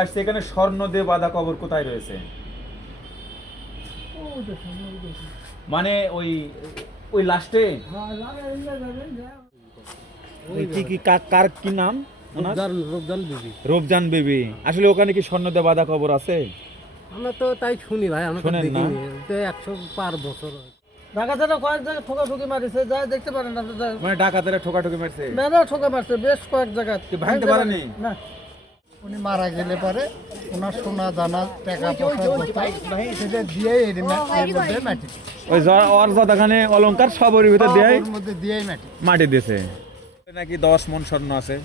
আসছে এখানে স্বর্ণ দিয়ে বাঁধা কবর কোথায় রয়েছে? মানে ওই ওই লাস্টে? কি কি কার কি নাম? রূপজান বেবি। আসলে ওখানে কি স্বর্ণ দিয়ে বাঁধা কবর আছে? আমরা তো তাই শুনি ভাই আমরা দেখিনি। একশো পার বছর হয়। ঢাকা থেকে কয়েক জায়গায় ঠোকা ঠুকি মারিছে যা দেখতে পারেন আপনারা। মানে ডাকাতেরা ঠোকাঠুকি মারছে? মেয়েরা ঠোকা মারছে বেশ কয়েক জায়গা ভাঙতে পারেনি? না। উনি মারা গেলে পরে ওনার সোনা দানা টাকা পয়সা সেটা দিয়ে এর মধ্যে মাটি ওই ওর যতখানে অলংকার সব ওর ভিতর দিয়ে মধ্যে দিয়েই মাটি। মাটি দিয়েছে। নাকি দশ মন স্বর্ণ আছে?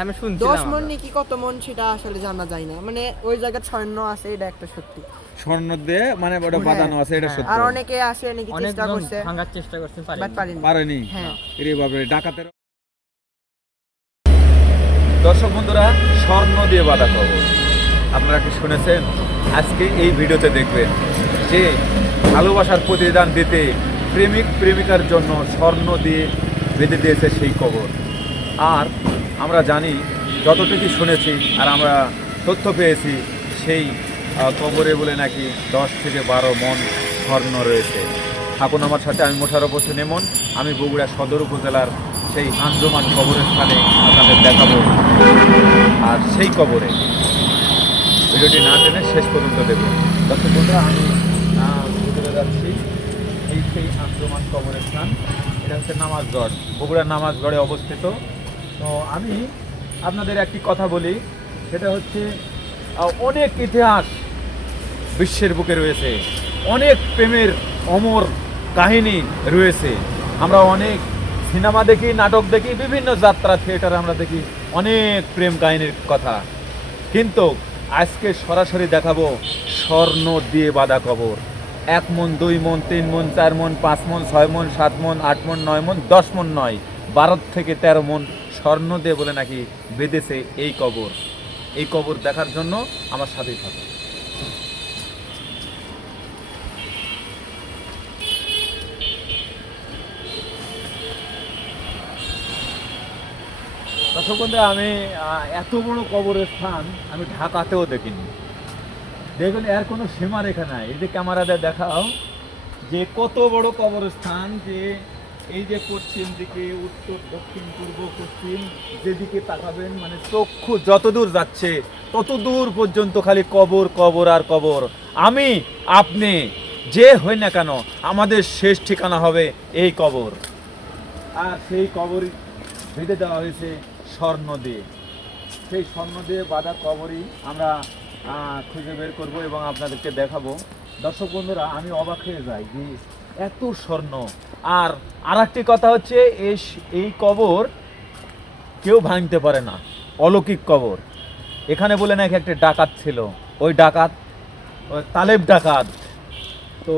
আমি দশ শুনছিলাম মন নাকি কত মন সেটা আসলে জানা যায় না। মানে ওই জায়গায় ছয়ন্ন আছে এটা একটা সত্যি। স্বর্ণ দিয়ে মানে ওটা বাঁধানো আছে এটা সত্য। আর অনেকে আসে নাকি চেষ্টা করছে ভাঙার চেষ্টা করছে পারেনি পারেনি। হ্যাঁ। রে বাপরে ডাকাতের দর্শক বন্ধুরা, স্বর্ণ দিয়ে বাঁধা খবর আপনারা কি শুনেছেন? আজকে এই ভিডিওতে দেখবেন যে ভালোবাসার প্রতিদান দিতে প্রেমিক, প্রেমিকার জন্য স্বর্ণ দিয়ে বেঁধে দিয়েছে সেই কবর। আর আমরা জানি যতটুকু শুনেছি আর আমরা তথ্য পেয়েছি, সেই কবরে বলে নাকি দশ থেকে বারো মন স্বর্ণ রয়েছে। থাকুন আমার সাথে, আমি মোশারফ হোসেন এমন আমি বগুড়া সদর উপজেলার সেই আঞ্জমান কবরের স্থানে আপনাদের দেখাবো। আর সেই কবরে ভিডিওটি না টেনে শেষ পর্যন্ত দেখুন। দর্শক বন্ধুরা, আমি ভিতরে যাচ্ছি এই সেই আঞ্জমান কবরের স্থান। এটা হচ্ছে নামাজগড় বগুড়ার নামাজগড়ে অবস্থিত। তো আমি আপনাদের একটি কথা বলি, সেটা হচ্ছে অনেক ইতিহাস বিশ্বের বুকে রয়েছে। অনেক প্রেমের অমর কাহিনী রয়েছে। আমরা অনেক সিনেমা দেখি, নাটক দেখি, বিভিন্ন যাত্রা, থিয়েটারে আমরা দেখি। অনেক প্রেম কাহিনীর কথা। কিন্তু আজকে সরাসরি দেখাবো স্বর্ণ দিয়ে বাঁধা কবর। এক মন, দুই মন, তিন মন, চার মন, পাঁচ মন, ছয় মন, সাত মন, আট মন, নয় মন, দশ মন নয় বারো থেকে তেরো মন স্বর্ণ দিয়ে বলে নাকি বেঁধেছে এই কবর। এই কবর দেখার জন্য আমার সাথেই থাকুন। দর্শক আমি এত বড় কবরের স্থান আমি ঢাকাতেও দেখিনি। দেখুন, এর কোনো সীমা রেখা নাই। এই যে ক্যামেরাতে দেখাও যে কত বড় কবরস্থান যে এই যে পশ্চিম দিকে, উত্তর, দক্ষিণ, পূর্ব, পশ্চিম যেদিকে তাকাবেন মানে চক্ষু যত দূর যাচ্ছে তত দূর পর্যন্ত খালি কবর কবর আর কবর। আমি, আপনি, যে হই না কেন, আমাদের শেষ ঠিকানা হবে এই কবর। আর সেই কবর বেঁধে দেওয়া হয়েছে স্বর্ণ দিয়ে সেই স্বর্ণ দিয়ে বাঁধা কবরই আমরা খুঁজে বের করব এবং আপনাদেরকে দেখাবো। দর্শক বন্ধুরা, আমি অবাক হয়ে যাই যে এত স্বর্ণ। আর আর একটি কথা হচ্ছে, এই কবর কেউ ভাঙতে পারে না। অলৌকিক কবর। এখানে বলে নাকি একটা ডাকাত ছিল। ওই ডাকাত তালেব ডাকাত। তো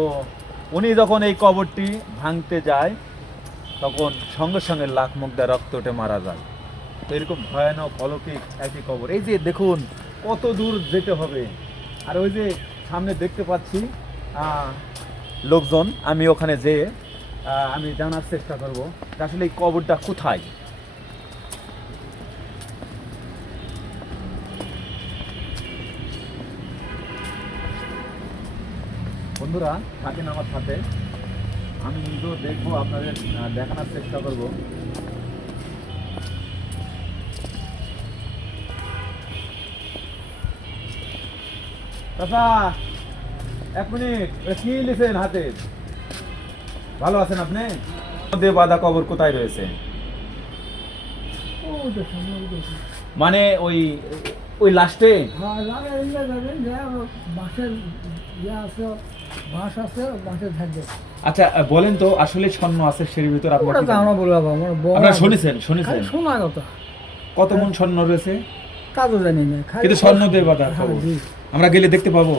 উনি যখন এই কবরটি ভাঙতে যায়, তখন সঙ্গে সঙ্গে লাখ দিয়ে রক্ত উঠে মারা যায়। তো এরকম ভয়ানক, অলৌকিক একই কবর এই যে দেখুন, কত দূর যেতে হবে। আর ওই যে সামনে দেখতে পাচ্ছি লোকজন, আমি ওখানে যেয়ে আমি জানার চেষ্টা করব আসলে এই কবরটা কোথায়। বন্ধুরা, থাকেন আমার সাথে। আমি নিজেও দেখব, আপনাদের দেখানোর চেষ্টা করব। চাচা এক মিনিট কি লিখেন হাতে? ভালো আছেন আপনি? মধ্যে বাঁধা কবর কোথায় রয়েছে? মানে ওই ওই লাস্টে? হ্যাঁ ইয়ে আচ্ছা বলেন তো আসলে স্বর্ণ আছে সের ভিতর আপনার শুনেছেন শুনেছেন। শোনা কথা। কত মন স্বর্ণ রয়েছে? তো জানি না কিন্তু স্বর্ণ হ্যাঁ, কবর। আমরা গেলে দেখতে পাবো?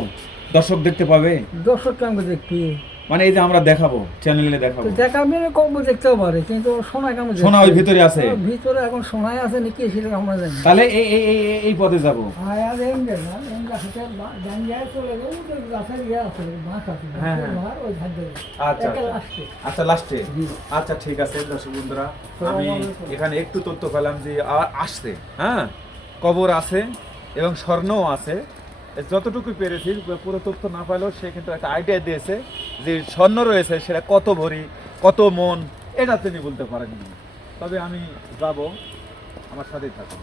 দর্শক দেখতে পাবে? দর্শক কেমন দেখবি? মানে এই যে আমরা দেখাবো চ্যানেলে দেখাবো। তো দেখাবে কম দেখতেও পারে কিন্তু সোনা কেমন সোনা ওই ভিতরে আছে। ভিতরে এখন সোনায় আছে নাকি সেটা আমরা জানি তাহলে এই এই এই এই- পথে যাব। আর আর যে না ডান যায় চলে গেল ওই গাছের ইয়ে আছে বাঁশ আছে হ্যাঁ, হ্যাঁ। ওই ধার আচ্ছা আচ্ছা। লাস্টে আচ্ছা। আচ্ছা ঠিক আছে দর্শক বন্ধুরা আমি এখানে একটু তথ্য পেলাম যে আসছে হ্যাঁ? কবর আছে এবং স্বর্ণও আছে। যতটুকু পেরেছি, পুরো তথ্য না পাইলেও সে কিন্তু একটা আইডিয়া দিয়েছে যে স্বর্ণ রয়েছে, সেটা কত ভরি, কত মন, এটা তিনি বলতে পারেননি। তবে আমি যাব, আমার সাথেই থাকুন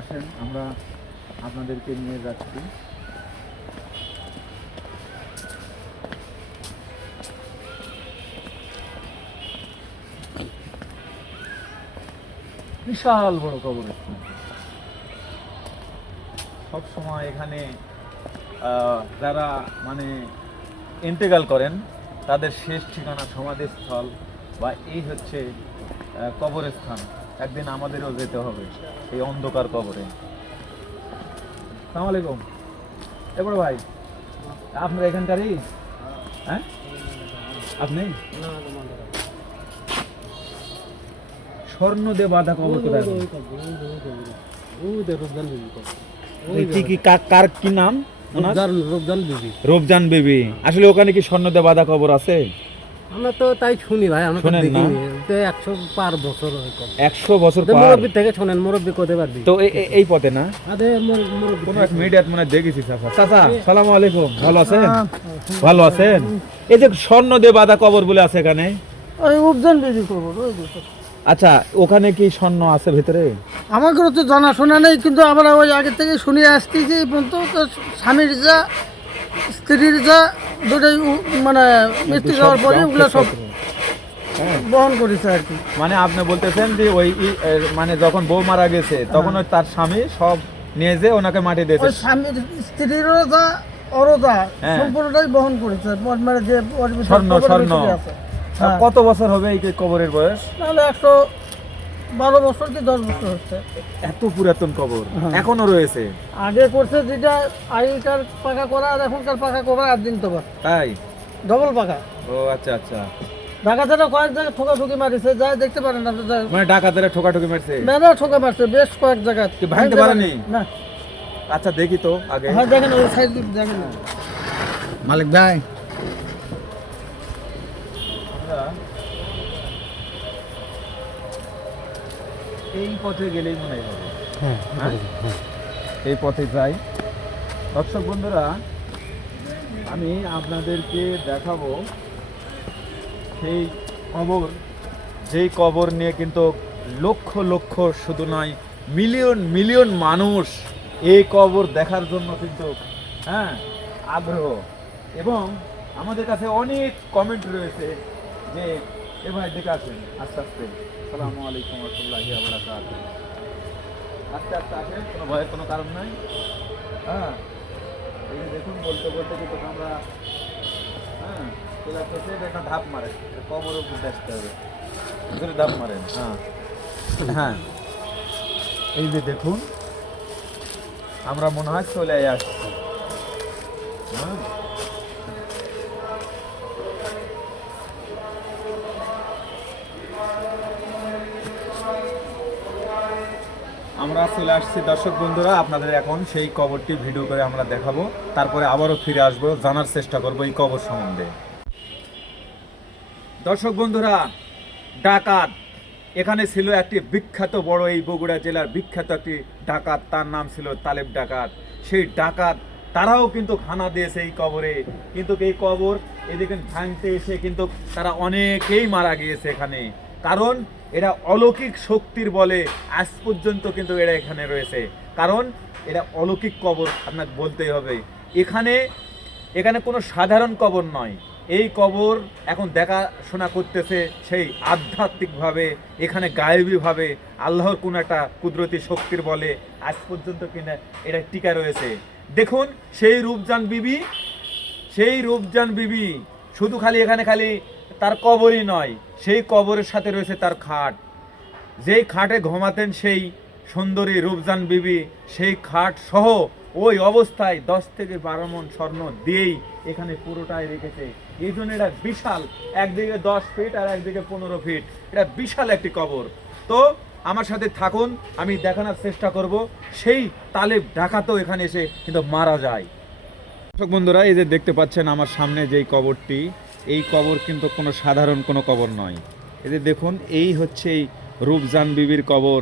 আসেন আমরা আপনাদেরকে নিয়ে যাচ্ছি। বিশাল বড় কবরস্থান। সব সময় এখানে যারা মানে ইন্তেকাল করেন, তাদের শেষ ঠিকানা সমাধিস্থল বা এই হচ্ছে কবরস্থান। একদিন আমাদেরও যেতে হবে, এই অন্ধকার কবরে। সালাম আলাইকুম। এবার ভাই আপনার এখানকারই? হ্যাঁ? আপনি? স্বর্ণ দিয়ে বাঁধা কবর কোথায় কি কার- কি নাম? রোবজান বেবি। আসলে ওখানে কি স্বর্ণ দিয়ে বাঁধা কবর আছে? আমরা তো তাই শুনি ভাই আমরা শোনেন না? দেখিনি। তো একশো পার বছর হয় একশো বছর তো পর। মুরব্বী থেকে শোনেন মুরব্বী কোথায় পারবি। তো এই- পথে না? মুরব্বী কোন এক মিডিয়াত মানে দেখেছি চাচা। চাচা সালাম আলাইকুম। ভালো আছেন? ভালো আছেন? এই যে স্বর্ণ দিয়ে বাঁধা কবর বলে আছে এখানে। ওই উপজান বিক্রি করব ওই। আচ্ছা ওখানে কি স্বর্ণ আছে ভিতরে? আমাকেও তো জানা শোনা নেই কিন্তু আমরা ওই আগে থেকে শুনে আসতেছি এই পর্যন্ত তো স্বামীর যা স্ত্রীর যা দুটাই মানে মৃত্যু যাওয়ার পরে ওগুলো সব বহন করেছে আর কি। মানে আপনি বলতেছেন যে ওই মানে যখন বউ মারা গেছে তখন ওই তার স্বামী সব নিয়ে যে ওনাকে মাটি দিয়েছে। ওই স্বামীর স্ত্রীরও যা ওরও যা হ্যাঁ। সম্পূর্ণটাই বহন করেছে। মানে যে স্বর্ণ, স্বর্ণ। হ্যাঁ। কত বছর হবে এই কবরের বয়স? তাহলে একশো বারো বছর কি দশ বছর হচ্ছে? এত পুরাতন কবর। হ্যাঁ। এখনও রয়েছে। আগে করছে যেটা আগেকার পাকা করা আর এখনকার পাকা করা আর দিন তো তাই? ডবল পাকা। ও আচ্ছা আচ্ছা। থেকে কয়েক জায়গায় ঠোকা ঠুকি মারিছে যাই দেখতে পারেন আপনারা মানে ডাকাতেরা ঠোকাঠুকি মারছে? মেলা ঠোকা মারছে বেশ কয়েক জায়গায়। কি ভাঙতে পারেনি? না। আচ্ছা দেখি তো আগে। হ্যাঁ দেখেন ওই সাইড দেখেন। মালিক ভাই আমরা এই পথে গেলেই মনে হয় হবে হ্যাঁ হ্যাঁ? এই পথে যাই। দর্শক বন্ধুরা আমি আপনাদেরকে দেখাবো সেই কবর। যেই কবর নিয়ে কিন্তু লক্ষ লক্ষ শুধু নয় মিলিয়ন মিলিয়ন মানুষ এই কবর দেখার জন্য কিন্তু হ্যাঁ আগ্রহ। এবং আমাদের কাছে অনেক কমেন্ট রয়েছে যে এ ভাই দেখে আসেন আস্তে আস্তে। সালামু আলাইকুম রহমতুল্লাহি বারাকাতুহু। আস্তে আস্তে আসেন, কোনো ভয়ের কোনো কারণ নাই? হ্যাঁ। এই দেখুন, বলতে বলতে কিন্তু আমরা হ্যাঁ চলে আসতেছে একটা ধাপ মারে কবর উপর আসতে হবে। ধরে ধাপ মারেন হ্যাঁ। হ্যাঁ। এই যে দেখুন, আমরা মনে হয় চলে আসছি। হ্যাঁ। চলে আসছি। দর্শক বন্ধুরা, আপনাদের এখন সেই কবরটি ভিডিও করে আমরা দেখাবো। তারপরে আবারও ফিরে আসব, জানার চেষ্টা করব এই কবর সম্বন্ধে। দর্শক বন্ধুরা, ডাকাত। এখানে ছিল একটি বিখ্যাত বড় এই বগুড়া জেলার বিখ্যাত একটি ডাকাত। তার নাম ছিল তালেব ডাকাত। সেই ডাকাত, তারাও কিন্তু খানা দিয়েছে এই কবরে। কিন্তু এই কবর এদিকে ভাঙতে এসে কিন্তু তারা অনেকেই মারা গিয়েছে এখানে। কারণ এরা অলৌকিক শক্তির বলে আজ পর্যন্ত কিন্তু এরা এখানে রয়েছে। কারণ এরা অলৌকিক কবর আপনাকে বলতেই হবে। এখানে এখানে কোনো সাধারণ কবর নয়। এই কবর এখন দেখাশোনা করতেছে সেই আধ্যাত্মিকভাবে, এখানে গায়েবীভাবে, আল্লাহর কোনো একটা কুদরতি শক্তির বলে আজ পর্যন্ত কিনা এটা টিকা রয়েছে। দেখুন, সেই রূপজান বিবি, সেই রূপজান বিবি শুধু খালি এখানে খালি তার কবরই নয় সেই কবরের সাথে রয়েছে তার খাট। যেই খাটে ঘুমাতেন সেই সুন্দরী রূপজান বিবি, সেই খাট সহ ওই অবস্থায় দশ থেকে বারো মন স্বর্ণ দিয়েই এখানে পুরোটাই রেখেছে। এই জন্য এটা বিশাল, একদিকে দশ ফিট আর একদিকে পনেরো ফিট এটা বিশাল একটি কবর। তো আমার সাথে থাকুন, আমি দেখানোর চেষ্টা করব। সেই তালেব ডাকাতও এখানে এসে কিন্তু মারা যায়। দর্শক বন্ধুরা, এই যে দেখতে পাচ্ছেন আমার সামনে যেই কবরটি এই কবর কিন্তু কোনো সাধারণ কোনো কবর নয়। যে দেখুন, এই হচ্ছে এই রূপজান বিবির কবর,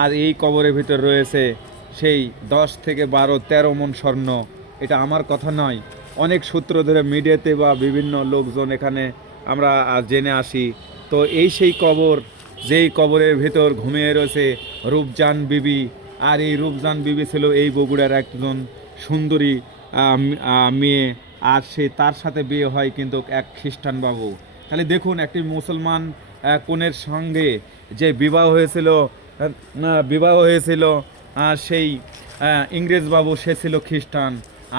আর এই কবরের ভিতর রয়েছে সেই দশ থেকে বারো, তেরো মন স্বর্ণ। এটা আমার কথা নয়। অনেক সূত্র ধরে মিডিয়াতে বা বিভিন্ন লোকজন এখানে আমরা জেনে আসি। তো এই সেই কবর, যেই কবরের ভেতর ঘুমিয়ে রয়েছে রূপজান বিবি, আর এই রূপজান বিবি ছিল এই বগুড়ার একজন সুন্দরী মেয়ে। আর সে তার সাথে বিয়ে হয় কিন্তু এক খ্রিস্টান বাবু তাহলে দেখুন একটি মুসলমান কনের সঙ্গে যে বিবাহ হয়েছিল বিবাহ হয়েছিল সেই ইংরেজ বাবু সে ছিল খ্রিস্টান।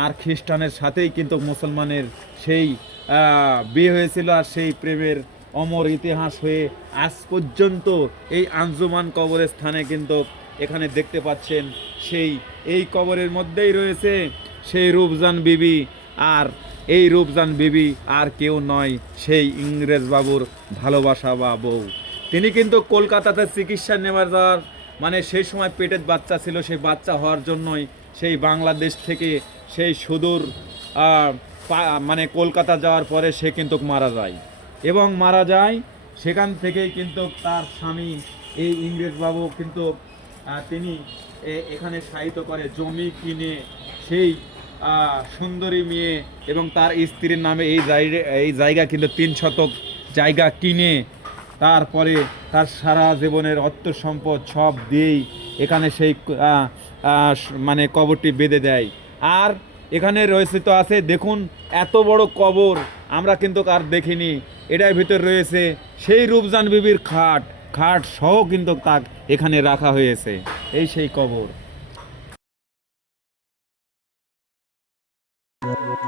আর খ্রিস্টানের সাথেই কিন্তু মুসলমানের সেই বিয়ে হয়েছিল আর সেই প্রেমের অমর ইতিহাস হয়ে আজ পর্যন্ত এই আঞ্জুমান কবরের স্থানে কিন্তু এখানে দেখতে পাচ্ছেন সেই, এই কবরের মধ্যেই রয়েছে সেই রূপজান বিবি আর এই রূপজান বিবি আর কেউ নয়, সেই ইংরেজ বাবুর ভালোবাসা বা বউ। তিনি কিন্তু কলকাতাতে চিকিৎসা নেওয়ার যাওয়ার মানে সেই সময় পেটের বাচ্চা ছিল, সেই বাচ্চা হওয়ার জন্যই সেই বাংলাদেশ থেকে সেই সুদূর মানে কলকাতা যাওয়ার পরে সে কিন্তু মারা যায়। এবং মারা যায় সেখান থেকেই কিন্তু তার স্বামী, এই ইংরেজবাবু কিন্তু তিনি এখানে সাহিত্য করে, জমি কিনে সেই সুন্দরী মেয়ে এবং তার স্ত্রীর নামে এই এই জায়গা কিন্তু তিন শতক জায়গা কিনে তারপরে তার সারা জীবনের অর্থ সম্পদ সব দিয়েই এখানে সেই মানে কবরটি বেঁধে দেয়। আর এখানে রয়েছে তো আছে, দেখুন, এত বড় কবর, আমরা কিন্তু আর দেখিনি। এটার ভিতর রয়েছে সেই রূপজান বিবির খাট খাট সহ কিন্তু তাক এখানে রাখা হয়েছে, এই সেই কবর। অনেক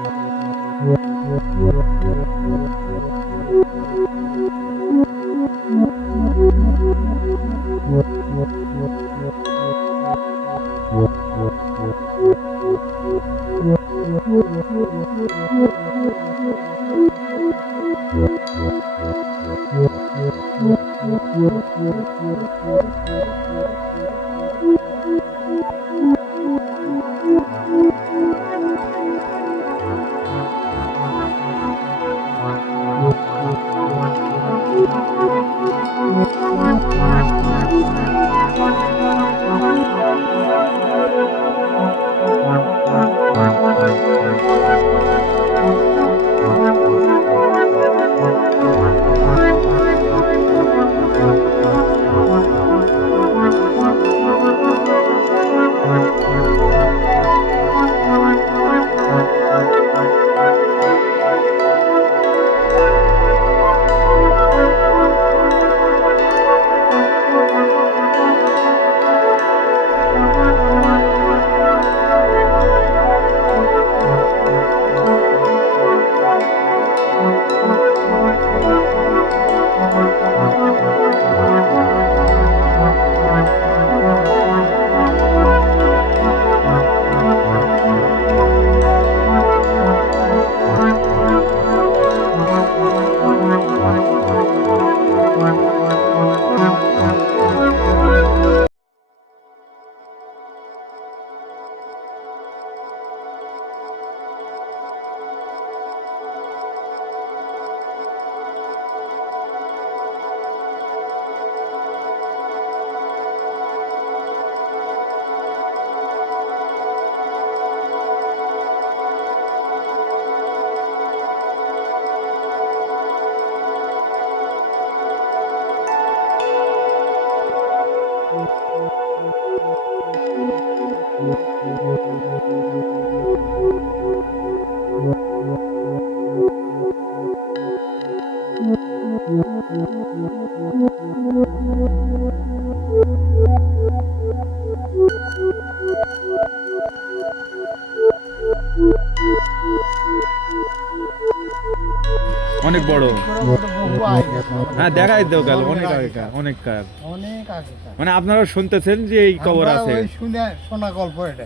গেল অনেক আগেকার। অনেক কার অনেক আগে মানে আপনারা শুনতেছেন যে এই কবর আছে? শুনে শোনা গল্প এটা।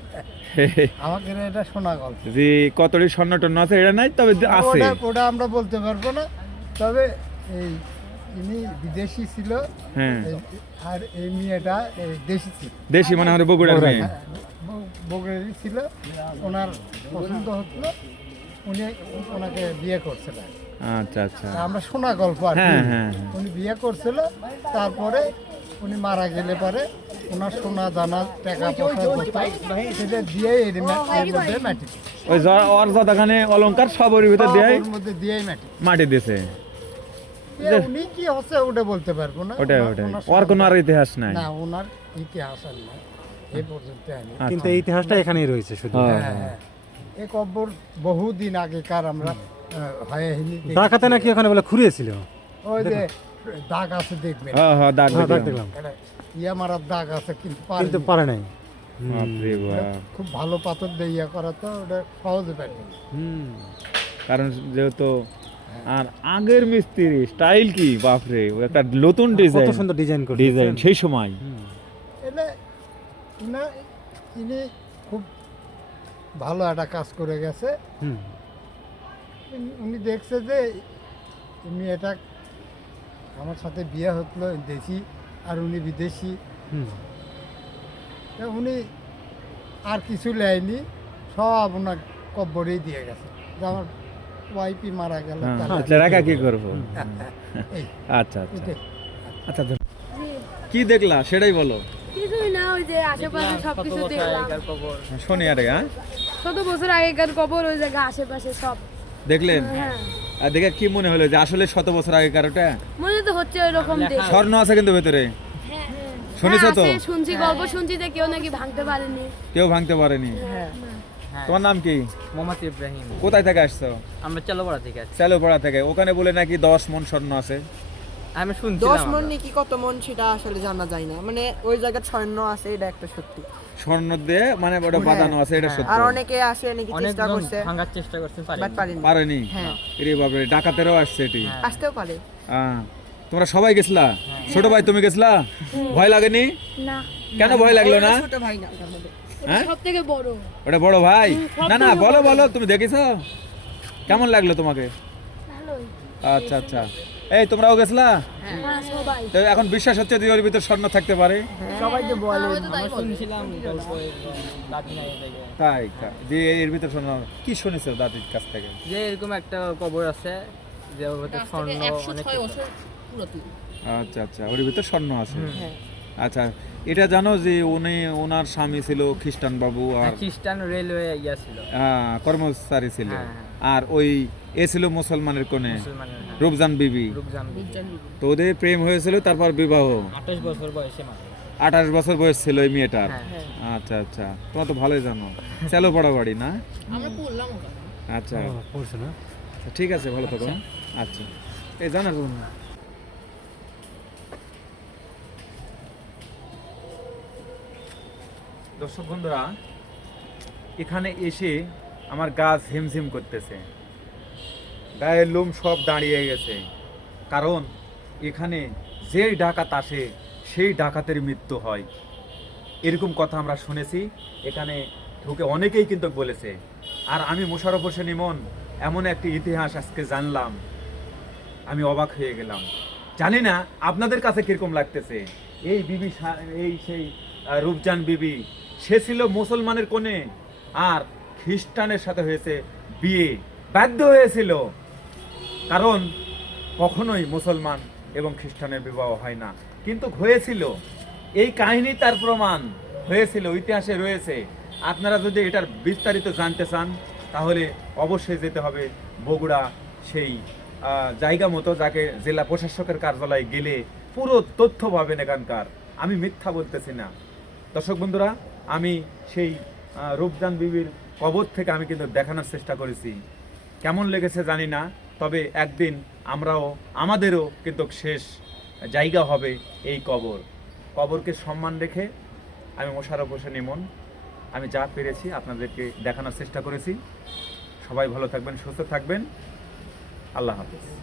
আমাকে এটা শোনা গল্প। যে কতটি স্বর্ণ টন্য আছে? এটা নাই তবে আছে। ওটা আমরা বলতে পারব না। তবে এই ইনি বিদেশি ছিল হ্যাঁ। আর এই মেয়েটা দেশি ছিল। দেশি মানে আমাদের বগুড়ার মেয়ে। হ্যাঁ, বগুড়ারই ছিল। ওনার পছন্দ হতো উনি ওনাকে বিয়ে করছিলেন। আচ্ছা আচ্ছা। আমরা শোনা গল্প আর হ্যাঁ, হ্যাঁ, হ্যাঁ। উনি বিয়ে করছিল তারপরে উনি মারা গেলে পরে ওনার সোনা দানা টাকা পয়সা সেটা দিয়ে এর মধ্যে মাটি। ওই ওর যতখানে অলংকার সব ওর ভিতর দিয়ে মধ্যে দিয়েই মাটি। মাটি দিয়েছে উনি কি হচ্ছে ওটা বলতে পারব না। ওটাই ওটাই। ওর কোনো আর ইতিহাস নাই। না ওনার ইতিহাস আর না এই পর্যন্ত আচ্ছা। কিন্তু এই ইতিহাসটা এখানেই রয়েছে শুধু। হ্যাঁ, হ্যাঁ হ্যাঁ। এই কব্বর বহুদিন আগেকার আমরা আহ, হয়নি ডাকাতে নাকি ওখানে বলে খুঁড়িয়েছিল? ওই যে দাগ আছে দেখবেন। হ্যাঁ হ্যাঁ দাগ হ্যাঁ, দেখলাম। দেখলাম। ইয়া মারার দাগ আছে কিন্তু কিন্তু। পারে নাই। খুব ভালো পাথর দিয়ে ইয়া করা তো ওটা সহজে পারেনি হুম। কারণ যেহেতু আর আগের মিস্ত্রি স্টাইল কি? বাপরে একটা নতুন ডিজাইন কত সুন্দর ডিজাইন করে ডিজাইন সেই সময়। এলে ইনা ইনি খুব ভালো একটা কাজ করে গেছে। হুম। উনি- দেখছে যে উনি এটা আমার সাথে বিয়ে হতলো দেশি আর উনি বিদেশি। উনি আর কিছু নেয়নি সব ওনার কব্বরেই দিয়ে গেছে। আমার ওয়াইফই মারা গেল হ্যাঁ, আচ্ছা রাখা কি করব? আচ্ছা আচ্ছা। আচ্ছা কি দেখলা? সেটাই বলো। কিছুই না ওই যে আশেপাশে সবকিছু দেখলাম। শোনি আরে হ্যাঁ? শত বছর আগেকার কবর ওই জায়গা আশেপাশে সব। দেখলেন? হ্যাঁ। আর দেখে কি মনে হলো যে আসলে শত বছর আগেকার ওটা? মনে তো হচ্ছে দেখে। স্বর্ণ আছে কিন্তু ভেতরে। শুনেছো হ্যাঁ, তো? শুনছি গল্প শুনছি যে কেউ নাকি ভাঙতে পারেনি। কেউ ভাঙতে পারেনি। তোমার নাম কি? মোহাম্মদ ইব্রাহিম। কোথায় থেকে আসছো? আমরা চালোপাড়া থেকে আছি চালুপাড়া থেকে। ওখানে বলে নাকি দশ মন স্বর্ণ আছে। আমি শুনছি দশ মন। নাকি কত মন সেটা আসলে জানা যায় না। মানে ওই জায়গায় স্বর্ণ আছে এটা একটা সত্যি। স্বর্ণ দিয়ে মানে ওটা বাঁধানো আছে এটা সত্য। আর অনেকে আসে নাকি চেষ্টা করছে ভাঙার চেষ্টা করছে পারেনি। পারেনি। হ্যাঁ। বাপরে ডাকাতেরও আসছে এটি। হ্যাঁ। আসতেও পারে। আহ, তোমরা সবাই গেছলা? ছোট ভাই তুমি গেছলা? ভয় লাগেনি? না। কেন ভয় লাগল না? ছোট ভাই না ওটার হ্যাঁ? সব থেকে বড়। ওটা বড় ভাই? না না বলো বলো তুমি দেখেছ? কেমন লাগল তোমাকে? ভালোই। আচ্ছা আচ্ছা। এই তোমরাও গেছলা? হ্যাঁ। তো এখন বিশ্বাস হচ্ছে যে ওর ভিতর স্বর্ণ থাকতে পারে। সবাই যে বলে শুনছিলাম তাই তাই। যে এর ভিতর স্বর্ণ কি শুনেছো দাদির কাছ থেকে? যে এরকম একটা কবর আছে যে ওর ভিতরে স্বর্ণ অনেক আচ্ছা আচ্ছা ওর ভিতর স্বর্ণ আছে। হ্যাঁ। আচ্ছা এটা জানো যে উনি ওনার স্বামী ছিল খ্রিস্টান বাবু আর হ্যাঁ, খ্রিস্টান রেলওয়ে ইয়া ছিল। আহ, কর্মচারী ছিল। হ্যাঁ, আর ওই এ ছিল মুসলমানের কোণে। হ্যাঁ। রূপজান বিবি। তো ওদের প্রেম হয়েছিল তারপর বিবাহ। আঠাশ বছর বয়সে আঠাশ বছর বয়স ছিল এই মেয়েটার। হ্যাঁ আচ্ছা আচ্ছা। তোমরা তো ভালোই জানো। চলো পড়া বাড়ি না? আচ্ছা। না? আচ্ছা, ঠিক আছে ভালো থাকো। হ্যাঁ? আচ্ছা। এই জানার দর্শক বন্ধুরা, এখানে এসে আমার গাছ হিমঝিম করতেছে। গায়ের লোম সব দাঁড়িয়ে গেছে। কারণ এখানে যেই ডাকাত আসে, সেই ডাকাতের মৃত্যু হয়। এরকম কথা আমরা শুনেছি। এখানে ঢুকে অনেকেই কিন্তু বলেছে। আর আমি মোশারফ হোসেন ইমন এমন একটি ইতিহাস আজকে জানলাম। আমি অবাক হয়ে গেলাম। জানি না, আপনাদের কাছে কীরকম লাগতেছে? এই বিবি এই সেই রূপজান বিবি সে ছিল মুসলমানের কোণে আর খ্রিস্টানের সাথে হয়েছে বিয়ে। বাধ্য হয়েছিল। কারণ কখনোই মুসলমান এবং খ্রিস্টানের বিবাহ হয় না। কিন্তু হয়েছিল। এই কাহিনী তার প্রমাণ হয়েছিল, ইতিহাসে রয়েছে। আপনারা যদি এটার বিস্তারিত জানতে চান, তাহলে অবশ্যই যেতে হবে বগুড়া সেই জায়গা মতো যাকে জেলা প্রশাসকের কার্যালয়ে গেলে পুরো তথ্য পাবেন এখানকার। আমি মিথ্যা বলতেছি না। দর্শক বন্ধুরা আমি সেই রূপজান বিবির কবর থেকে আমি কিন্তু দেখানোর চেষ্টা করেছি। কেমন লেগেছে জানি না, তবে একদিন আমরাও, আমাদেরও কিন্তু শেষ জায়গা হবে এই কবর। কবরকে সম্মান রেখে আমি মোশারফ হোসেন ইমন, আমি যা পেরেছি আপনাদেরকে দেখানোর চেষ্টা করেছি। সবাই ভালো থাকবেন, সুস্থ থাকবেন। আল্লাহ হাফেজ।